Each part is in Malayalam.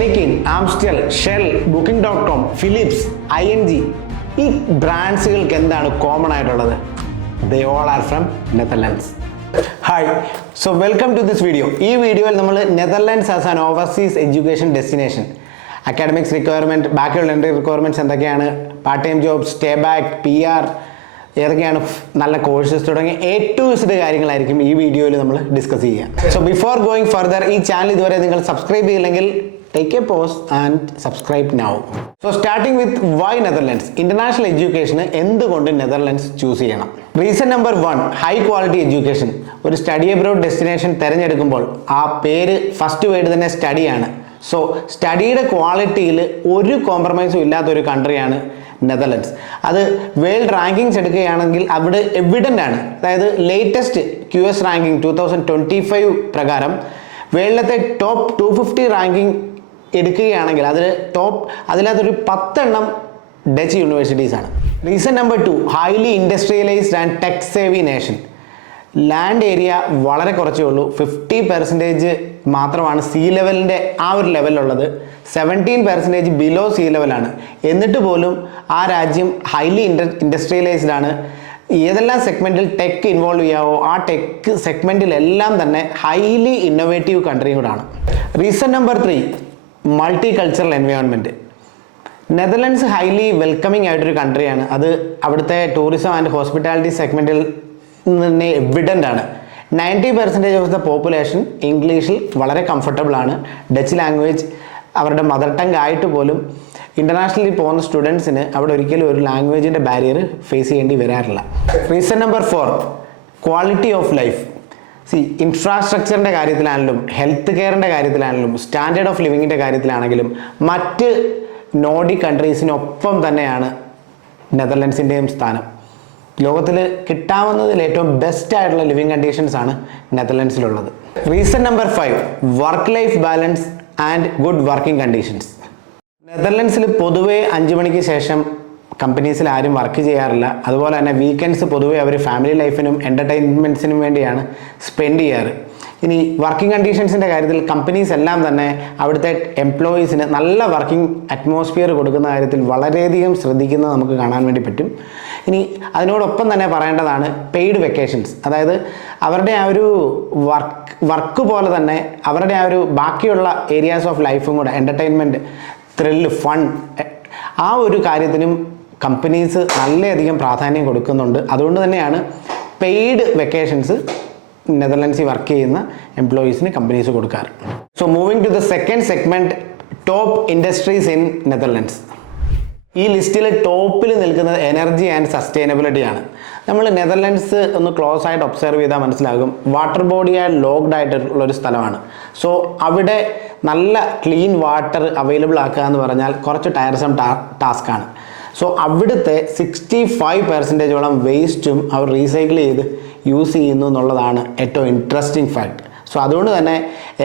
ഹെനിക്കിൻ, ആംസ്റ്റൽ, ഷെൽ, ബുക്കിംഗ്.com, ഫിലിപ്സ്, ING ഈ ബ്രാൻഡ്സുകൾക്ക് എന്താണ് കോമൺ ആയിട്ടുള്ളത്? They all are from Netherlands. Hi, so welcome to this video. ഈ വീഡിയോയിൽ നമ്മൾ Netherlands as an overseas education destination, academics requirement, ബാക്കിയുള്ള എൻട്രി റിക്വയർമെൻറ്റ്സ് എന്തൊക്കെയാണ്, part time job, stay back, PR ഏതൊക്കെയാണ്, നല്ല കോഴ്സസ് തുടങ്ങി A to Z കാര്യങ്ങളായിരിക്കും ഈ വീഡിയോയിൽ നമ്മൾ ഡിസ്കസ് ചെയ്യുക. സോ ബിഫോർ ഗോയിങ് ഫർദർ, ഈ ചാനൽ ഇതുവരെ നിങ്ങൾ സബ്സ്ക്രൈബ് ചെയ്യില്ലെങ്കിൽ take a pause and subscribe now. So starting with why Netherlands. International എഡ്യൂക്കേഷന് എന്തുകൊണ്ട് നെതർലാൻഡ്സ് ചൂസ് ചെയ്യണം? Reason number 1, high quality education. ഒരു സ്റ്റഡി അബ്രോഡ് ഡെസ്റ്റിനേഷൻ തിരഞ്ഞെടുക്കുമ്പോൾ ആ പേര് ഫസ്റ്റ് വേർഡ് തന്നെ സ്റ്റഡിയാണ്. സോ സ്റ്റഡിയുടെ ക്വാളിറ്റിയിൽ ഒരു കോംപ്രമൈസും ഇല്ലാത്തൊരു കൺട്രിയാണ് നെതർലാൻഡ്സ്. അത് വേൾഡ് റാങ്കിങ്സ് എടുക്കുകയാണെങ്കിൽ അവിടെ എവിഡൻ്റ് ആണ്. അതായത് ലേറ്റസ്റ്റ് QS റാങ്കിങ് 2025 പ്രകാരം വേൾഡിലത്തെ ടോപ്പ് 250 റാങ്കിങ് എടുക്കുകയാണെങ്കിൽ അതിനകത്തൊരു 10 എണ്ണം ഡച്ച് യൂണിവേഴ്സിറ്റീസ് ആണ്. Reason number 2, highly industrialised and tech savvy nation. Land area വളരെ കുറച്ചേ ഉള്ളൂ. 50% മാത്രമാണ് സീ ലെവലിൻ്റെ ആ ഒരു ലെവലുള്ളത്. 17% ബിലോ സീ ലെവലാണ്. എന്നിട്ട് പോലും ആ രാജ്യം ഹൈലി ഇൻഡസ്ട്രിയലൈസ്ഡ് ആണ്. ഏതെല്ലാം സെഗ്മെൻറ്റിൽ ടെക് ഇൻവോൾവ് ചെയ്യാവോ ആ ടെക് സെഗ്മെൻറ്റിലെല്ലാം തന്നെ ഹൈലി ഇന്നോവേറ്റീവ് കൺട്രിയും കൂടാണ്. Reason number 3, multi cultural environment. Netherlands highly welcoming ആയിട്ടൊരു കൺട്രിയാണ്. അത് അവിടുത്തെ ടൂറിസം ആൻഡ് ഹോസ്പിറ്റാലിറ്റി സെഗ്മെൻറ്റിൽ തന്നെ എവിഡൻ്റ് ആണ്. 90% ഓഫ് ദ പോപ്പുലേഷൻ ഇംഗ്ലീഷിൽ വളരെ കംഫർട്ടബിൾ ആണ്. ഡച്ച് ലാംഗ്വേജ് അവരുടെ മദർ ടങ് ആയിട്ട് പോലും ഇൻ്റർനാഷണലി പോകുന്ന സ്റ്റുഡൻസിന് അവിടെ ഒരിക്കലും ഒരു ലാംഗ്വേജിൻ്റെ ബാരിയർ ഫേസ് ചെയ്യേണ്ടി വരാറില്ല. Reason number 4, quality of life. ഇൻഫ്രാസ്ട്രക്ചറിൻ്റെ കാര്യത്തിലാണെങ്കിലും ഹെൽത്ത് കെയറിൻ്റെ കാര്യത്തിലാണെങ്കിലും സ്റ്റാൻഡേർഡ് ഓഫ് ലിവിങ്ങിൻ്റെ കാര്യത്തിലാണെങ്കിലും മറ്റ് നോർഡിക് കൺട്രീസിനൊപ്പം തന്നെയാണ് നെതർലാൻഡ്സിൻ്റെയും സ്ഥാനം. ലോകത്തിൽ കിട്ടാവുന്നതിൽ ഏറ്റവും ബെസ്റ്റ് ആയിട്ടുള്ള ലിവിങ് കണ്ടീഷൻസ് ആണ് നെതർലാൻഡ്സിലുള്ളത്. Reason number 5, work life balance and good working conditions. നെതർലാൻഡ്സിൽ പൊതുവേ 5 മണിക്ക് ശേഷം കമ്പനീസിൽ ആരും വർക്ക് ചെയ്യാറില്ല. അതുപോലെ തന്നെ വീക്കെൻഡ്സ് പൊതുവേ അവർ ഫാമിലി ലൈഫിനും എൻ്റർടൈൻമെൻറ്റ്സിനും വേണ്ടിയാണ് സ്പെൻഡ് ചെയ്യാറ്. ഇനി വർക്കിംഗ് കണ്ടീഷൻസിൻ്റെ കാര്യത്തിൽ കമ്പനീസ് എല്ലാം തന്നെ അവിടുത്തെ എംപ്ലോയീസിന് നല്ല വർക്കിംഗ് അറ്റ്മോസ്ഫിയർ കൊടുക്കുന്ന കാര്യത്തിൽ വളരെയധികം ശ്രദ്ധിക്കുന്നത് നമുക്ക് കാണാൻ വേണ്ടി പറ്റും. ഇനി അതിനോടൊപ്പം തന്നെ പറയേണ്ടതാണ് പെയ്ഡ് വെക്കേഷൻസ്. അതായത് അവരുടെ ആ ഒരു വർക്ക് പോലെ തന്നെ അവരുടെ ആ ഒരു ബാക്കിയുള്ള ഏരിയാസ് ഓഫ് ലൈഫും കൂടെ, എൻ്റർടൈൻമെൻറ്റ്, ത്രില്ല്, ഫൺ, ആ ഒരു കാര്യത്തിനും കമ്പനീസ് വളരെയധികം പ്രാധാന്യം കൊടുക്കുന്നുണ്ട്. അതുകൊണ്ട് തന്നെയാണ് പെയ്ഡ് വെക്കേഷൻസ് നെതർലാൻഡ്സിൽ വർക്ക് ചെയ്യുന്ന എംപ്ലോയീസിന് കമ്പനീസ് കൊടുക്കാറ്. So moving to the second segment, top industries in Netherlands. ഈ ലിസ്റ്റിൽ ടോപ്പിൽ നിൽക്കുന്നത് എനർജി ആൻഡ് സസ്റ്റൈനബിലിറ്റി ആണ്. നമ്മൾ നെതർലാൻഡ്സ് ഒന്ന് ക്ലോസ് ആയിട്ട് ഒബ്സർവ് ചെയ്താൽ മനസ്സിലാകും, വാട്ടർ ബോഡിയായി ലോക്ക്ഡ് ആയിട്ടുള്ളൊരു സ്ഥലമാണ്. സോ അവിടെ നല്ല ക്ലീൻ വാട്ടർ അവൈലബിൾ ആക്കുക എന്ന് പറഞ്ഞാൽ കുറച്ച് ടയർസം ടാസ്ക്കാണ്. സോ അവിടുത്തെ 65% വേസ്റ്റും അവർ റീസൈക്കിൾ ചെയ്ത് യൂസ് ചെയ്യുന്നു എന്നുള്ളതാണ് ഏറ്റവും ഇൻട്രസ്റ്റിംഗ് ഫാക്ട്. സോ അതുകൊണ്ട് തന്നെ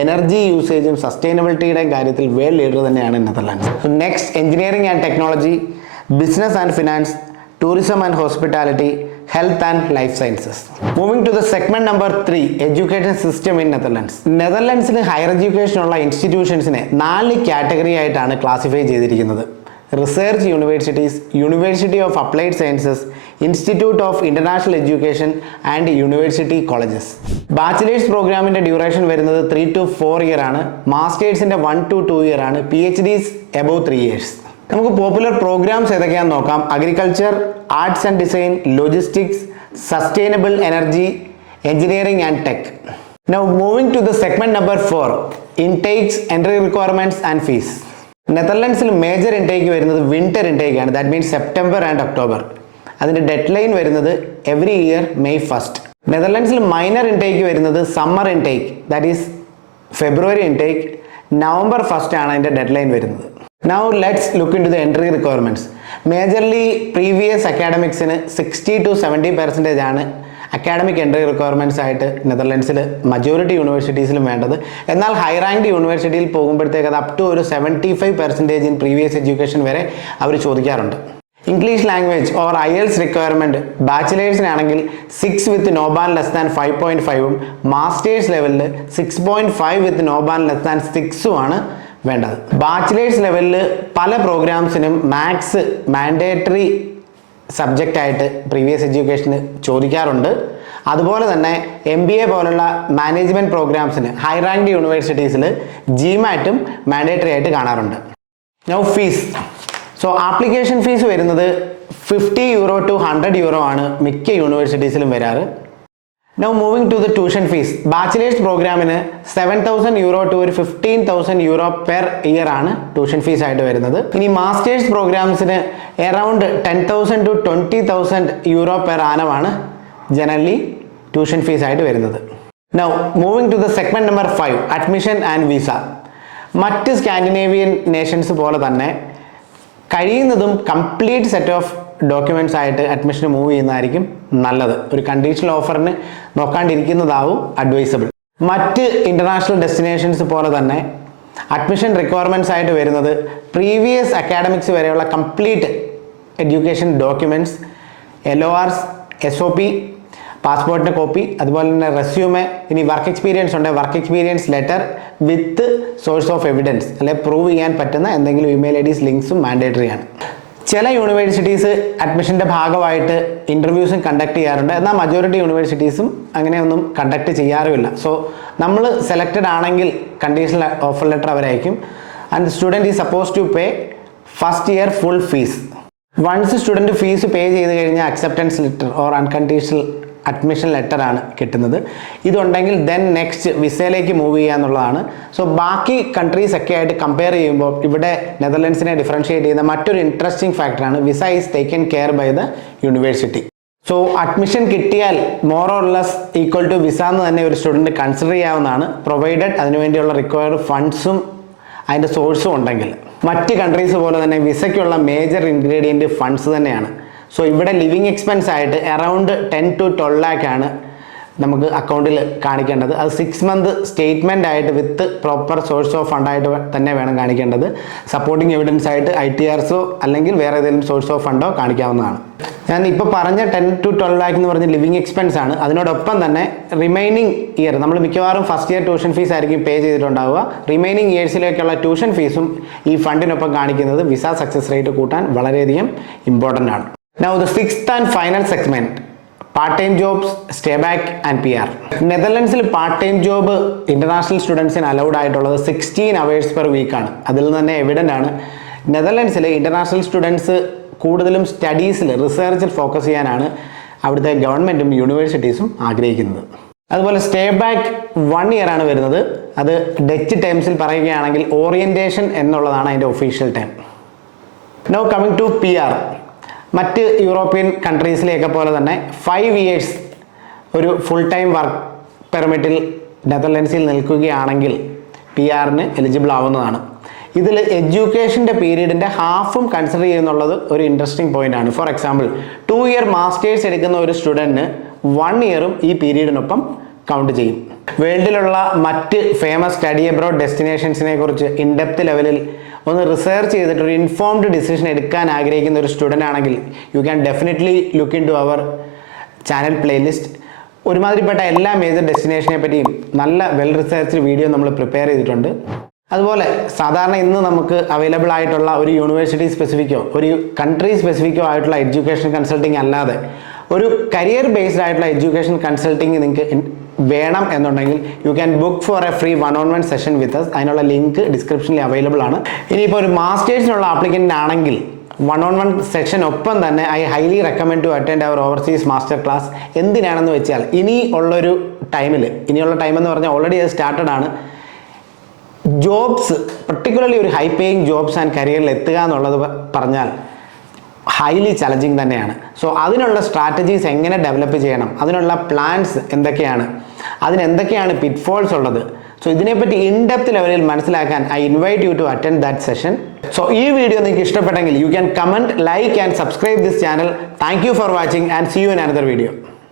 എനർജി യൂസേജും സസ്റ്റൈനബിലിറ്റിയുടെയും കാര്യത്തിൽ വേൾഡ് ലീഡർ തന്നെയാണ് Netherlands. So next, engineering and technology, business and finance, tourism and hospitality, health and life sciences. Moving to the segment number 3, education system in Netherlands. നെതർലാൻഡ്സിൽ ഹയർ എഡ്യൂക്കേഷൻ ഉള്ള ഇൻസ്റ്റിറ്റ്യൂഷൻസിനെ 4 കാറ്റഗറി ആയിട്ടാണ് ക്ലാസിഫൈ ചെയ്തിരിക്കുന്നത്. Research universities, university of applied sciences, institute of international education and university colleges. Bachelors പ്രോഗ്രാമിൻ്റെ ഡ്യൂറേഷൻ വരുന്നത് 3 to 4 ഇയർ ആണ്. മാസ്റ്റേഴ്സിൻ്റെ 1 to 2 ഇയർ ആണ്. PhDs above 3 years. നമുക്ക് പോപ്പുലർ പ്രോഗ്രാംസ് ഏതൊക്കെയാണെന്ന് നോക്കാം. Agriculture, arts and design, logistics, sustainable energy, engineering and tech. Now moving to the segment number 4, intakes, entry requirements and fees. നെതർലാൻഡ്സിൽ മേജർ ഇൻടേക്ക് വരുന്നത് വിന്റർ ഇൻടേക്ക് ആണ്. That means September and October. അതിൻ്റെ ഡെഡ് ലൈൻ വരുന്നത് എവറി ഇയർ May 1st. നെതർലാൻഡ്സിൽ മൈനർ ഇൻടേക്ക് വരുന്നത് summer intake, that is February intake. November 1st ആണ് അതിൻ്റെ ഡെഡ് ലൈൻ വരുന്നത്. Now let's look into the entry requirements. Majorly previous academicsന് 60 to 70% ആണ് അക്കാഡമിക് എൻട്രി റിക്വയർമെൻറ്റ്സ് ആയിട്ട് നെതർലാൻഡ്സിൽ മജോറിറ്റി യൂണിവേഴ്സിറ്റീസിലും വേണ്ടത്. എന്നാൽ ഹൈ റാങ്ക്ഡ് യൂണിവേഴ്സിറ്റിയിൽ പോകുമ്പോഴത്തേക്ക് അത് അപ് ടു ഒരു 75% ഇൻ പ്രീവിയസ് എഡ്യൂക്കേഷൻ വരെ അവർ ചോദിക്കാറുണ്ട്. English language or IELTS requirement ബാച്ചിലേഴ്സിനാണെങ്കിൽ 6 with no band less than 5.5ഉം മാസ്റ്റേഴ്സ് ലെവലിൽ 6.5 with no band less than 6ഉമാണ് വേണ്ടത്. ബാച്ചിലേഴ്സ് ലെവലിൽ പല പ്രോഗ്രാംസിനും മാത്സ് മാൻഡേറ്ററി സബ്ജക്റ്റ് ആയിട്ട് പ്രീവിയസ് എഡ്യൂക്കേഷന് ചോദിക്കാറുണ്ട്. അതുപോലെ തന്നെ MBA പോലുള്ള മാനേജ്മെൻറ്റ് പ്രോഗ്രാംസിന് ഹൈ റാങ്ക്ഡ് യൂണിവേഴ്സിറ്റീസിൽ GMATും മാൻഡേറ്ററി ആയിട്ട് കാണാറുണ്ട്. Now fees. So application fees വരുന്നത് €50 to €100 ആണ് മിക്ക യൂണിവേഴ്സിറ്റീസിലും വരാറ്. Now moving to the tuition fees. Bachelors പ്രോഗ്രാമിന് €7,000 to €15,000 പെർ ഇയർ ആണ് ട്യൂഷൻ ഫീസ് ആയിട്ട് വരുന്നത്. ഇനി മാസ്റ്റേഴ്സ് പ്രോഗ്രാംസിന് അറൗണ്ട് €10,000 to €20,000 പെർ ആനമാണ് ജനറലി ട്യൂഷൻ ഫീസ് ആയിട്ട് വരുന്നത്. Now moving to the segment number 5, admission and visa. മറ്റ് സ്കാൻഡിനേവിയൻ നേഷൻസ് പോലെ തന്നെ കഴിയുന്നതും കംപ്ലീറ്റ് സെറ്റ് ഓഫ് ഡോക്യുമെൻറ്റ്സ് ആയിട്ട് അഡ്മിഷന് മൂവ് ചെയ്യുന്നതായിരിക്കും നല്ലത്. ഒരു കണ്ടീഷണൽ ഓഫറിന് നോക്കാണ്ടിരിക്കുന്നതാവും അഡ്വൈസബിൾ. മറ്റ് ഇൻ്റർനാഷണൽ ഡെസ്റ്റിനേഷൻസ് പോലെ തന്നെ അഡ്മിഷൻ റിക്വയർമെൻറ്റ്സ് ആയിട്ട് വരുന്നത് പ്രീവിയസ് അക്കാഡമിക്സ് വരെയുള്ള complete education documents, LORs, SOP, പാസ്പോർട്ടിൻ്റെ കോപ്പി, അതുപോലെ തന്നെ റെസ്യൂമെ. ഇനി വർക്ക് എക്സ്പീരിയൻസ് ഉണ്ടെങ്കിൽ work experience letter with source of evidence, അല്ലെങ്കിൽ പ്രൂവ് ചെയ്യാൻ പറ്റുന്ന എന്തെങ്കിലും ഇമെയിൽ IDs ലിങ്ക്സും മാൻഡേറ്ററി ആണ്. ചില യൂണിവേഴ്സിറ്റീസ് അഡ്മിഷൻ്റെ ഭാഗമായിട്ട് ഇൻ്റർവ്യൂസും കണ്ടക്ട് ചെയ്യാറുണ്ട്. എന്നാൽ മജോറിറ്റി യൂണിവേഴ്സിറ്റീസും അങ്ങനെയൊന്നും കണ്ടക്ട് ചെയ്യാറുമില്ല. സോ നമ്മൾ സെലക്റ്റഡ് ആണെങ്കിൽ കണ്ടീഷണൽ ഓഫർ ലെറ്റർ അവരയക്കും. And student is suppose to pay first year full fees. Once student fees pay ചെയ്ത് കഴിഞ്ഞാൽ acceptance letter or unconditional admission letter ആണ് കിട്ടുന്നത്. ഇതുണ്ടെങ്കിൽ ദെൻ നെക്സ്റ്റ് വിസയിലേക്ക് മൂവ് ചെയ്യുക എന്നുള്ളതാണ്. സോ ബാക്കി കൺട്രീസ് ഒക്കെ ആയിട്ട് കമ്പയർ ചെയ്യുമ്പോൾ ഇവിടെ നെതർലൻഡ്സിനെ ഡിഫറൻഷിയേറ്റ് ചെയ്യുന്ന മറ്റൊരു ഇൻട്രസ്റ്റിംഗ് ഫാക്ടറാണ് visa is taken care by the university. So admission കിട്ടിയാൽ more or less equal to visa എന്ന് തന്നെ ഒരു സ്റ്റുഡൻറ്റ് കൺസിഡർ ചെയ്യാവുന്നതാണ്, പ്രൊവൈഡഡ് അതിനുവേണ്ടിയുള്ള റിക്വയർഡ് ഫണ്ട്സും അതിൻ്റെ സോഴ്സും ഉണ്ടെങ്കിൽ. മറ്റ് കൺട്രീസ് പോലെ തന്നെ വിസയ്ക്കുള്ള മേജർ ഇൻഗ്രീഡിയൻറ്റ് ഫണ്ട്സ് തന്നെയാണ്. സോ ഇവിടെ ലിവിങ് എക്സ്പെൻസ് ആയിട്ട് അറൗണ്ട് 10 to 12 lakh ആണ് നമുക്ക് അക്കൗണ്ടിൽ കാണിക്കേണ്ടത്. അത് 6 month സ്റ്റേറ്റ്മെൻ്റ് ആയിട്ട് വിത്ത് പ്രോപ്പർ സോഴ്സ് ഓഫ് ഫണ്ടായിട്ട് തന്നെ വേണം കാണിക്കേണ്ടത്. സപ്പോർട്ടിങ് എവിഡൻസ് ആയിട്ട് ITRSോ അല്ലെങ്കിൽ വേറെ ഏതെങ്കിലും സോഴ്സ് ഓഫ് ഫണ്ടോ കാണിക്കാവുന്നതാണ്. ഞാൻ ഇപ്പോൾ പറഞ്ഞ 10 to 12 lakh എന്ന് പറഞ്ഞ ലിവിങ് എക്സ്പെൻസ് ആണ്. അതിനോടൊപ്പം തന്നെ റിമൈനിങ് ഇയർ നമ്മൾ മിക്കവാറും ഫസ്റ്റ് ഇയർ ട്യൂഷൻ ഫീസ് ആയിരിക്കും പേ ചെയ്തിട്ടുണ്ടാവുക. റിമൈനിങ് ഇയേഴ്സിലേക്കുള്ള ട്യൂഷൻ ഫീസും ഈ ഫണ്ടിനൊപ്പം കാണിക്കുന്നത് വിസ സക്സസ് റേറ്റ് കൂട്ടാൻ വളരെയധികം ഇമ്പോർട്ടൻ്റ് ആണ്. Now the sixth and final segment, part-time jobs, stay back and PR. നെതർലൻഡ്സിൽ പാർട്ട് ടൈം ജോബ് ഇൻ്റർനാഷണൽ സ്റ്റുഡൻസിന് അലൗഡ് ആയിട്ടുള്ളത് 16 hours per week ആണ്. അതിൽ നിന്ന് തന്നെ എവിഡൻ്റ് ആണ് നെതർലൻഡ്സിൽ ഇൻ്റർനാഷണൽ സ്റ്റുഡൻസ് കൂടുതലും സ്റ്റഡീസിൽ റിസർച്ചിൽ ഫോക്കസ് ചെയ്യാനാണ് അവിടുത്തെ ഗവൺമെൻറ്റും യൂണിവേഴ്സിറ്റീസും ആഗ്രഹിക്കുന്നത്. അതുപോലെ സ്റ്റേ ബാക്ക് 1 year ആണ് വരുന്നത്. അത് ഡച്ച് ടേംസിൽ പറയുകയാണെങ്കിൽ ഓറിയൻറ്റേഷൻ എന്നുള്ളതാണ് അതിൻ്റെ official time. Now coming to PR. മറ്റ് യൂറോപ്യൻ കൺട്രീസിലെയൊക്കെ പോലെ തന്നെ 5 years ഒരു ഫുൾ ടൈം വർക്ക് പെർമിറ്റിൽ നെതർലൻഡ്സിൽ നിൽക്കുകയാണെങ്കിൽ PR-ന് എലിജിബിൾ ആവുന്നതാണ്. ഇതിൽ എഡ്യൂക്കേഷൻ്റെ പീരീഡിൻ്റെ ഹാഫും കൺസിഡർ ചെയ്യുന്നുള്ളത് ഒരു ഇൻട്രസ്റ്റിംഗ് പോയിന്റ് ആണ്. ഫോർ എക്സാമ്പിൾ 2 year മാസ്റ്റേഴ്സ് എടുക്കുന്ന ഒരു സ്റ്റുഡൻറ്റിന് 1 yearഉം ഈ പീരീഡിനൊപ്പം കൗണ്ട് ചെയ്യും. വേൾഡിലുള്ള മറ്റ് ഫേമസ് സ്റ്റഡി അബ്രോഡ് ഡെസ്റ്റിനേഷൻസിനെ കുറിച്ച് ഇൻഡെപ്ത് ലെവലിൽ ഒന്ന് റിസർച്ച് ചെയ്തിട്ട് ഒരു ഇൻഫോംഡ് ഡിസിഷൻ എടുക്കാൻ ആഗ്രഹിക്കുന്ന ഒരു സ്റ്റുഡൻ്റ് ആണെങ്കിൽ you can definitely look into our channel playlist. ഒരുമാതിരിപ്പെട്ട എല്ലാ മേജർ ഡെസ്റ്റിനേഷനെ പറ്റിയും നല്ല വെൽ റിസർച്ച്ഡ് വീഡിയോ നമ്മൾ പ്രിപ്പയർ ചെയ്തിട്ടുണ്ട്. അതുപോലെ സാധാരണ ഇന്ന് നമുക്ക് അവൈലബിൾ ആയിട്ടുള്ള ഒരു യൂണിവേഴ്സിറ്റി സ്പെസിഫിക്കോ ഒരു കൺട്രി സ്പെസിഫിക്കോ ആയിട്ടുള്ള എഡ്യൂക്കേഷൻ കൺസൾട്ടിങ് അല്ലാതെ ഒരു കരിയർ ബേസ്ഡ് ആയിട്ടുള്ള എഡ്യൂക്കേഷൻ കൺസൾട്ടിങ് നിങ്ങൾക്ക് വേണം എന്നുണ്ടെങ്കിൽ you can book for a free 1-on-1 session with us. അതിനുള്ള ലിങ്ക് ഡിസ്ക്രിപ്ഷനിൽ അവൈലബിൾ ആണ്. ഇനിയിപ്പോൾ ഒരു മാസ്റ്റേഴ്സിനുള്ള ആപ്ലിക്കൻ്റ് ആണെങ്കിൽ 1-on-1 സെഷൻ ഒപ്പം തന്നെ I highly recommend to attend our overseas master class. എന്തിനാണെന്ന് വെച്ചാൽ ഇനിയുള്ള ടൈം എന്ന് പറഞ്ഞാൽ ഓൾറെഡി അത് സ്റ്റാർട്ടഡ് ആണ്. ജോബ്സ് പർട്ടിക്കുലർലി ഒരു ഹൈ പേയിങ് ജോബ്സ് ആൻഡ് കരിയറിൽ എത്തുക എന്നുള്ളത് പറഞ്ഞാൽ ഹൈലി ചലഞ്ചിങ് തന്നെയാണ്. സോ അതിനുള്ള സ്ട്രാറ്റജീസ് എങ്ങനെ ഡെവലപ്പ് ചെയ്യണം, അതിനുള്ള പ്ലാൻസ് എന്തൊക്കെയാണ്, അതിനെന്തൊക്കെയാണ് പിറ്റ്ഫോൾസ് ഉള്ളത്, സോ ഇതിനെപ്പറ്റി ഇൻഡെപ്ത് ലെവലിൽ മനസ്സിലാക്കാൻ I invite you to attend that session. So ഈ വീഡിയോ നിങ്ങൾക്ക് ഇഷ്ടപ്പെട്ടെങ്കിൽ you can comment, like and subscribe this channel. Thank you for watching and see you in another video.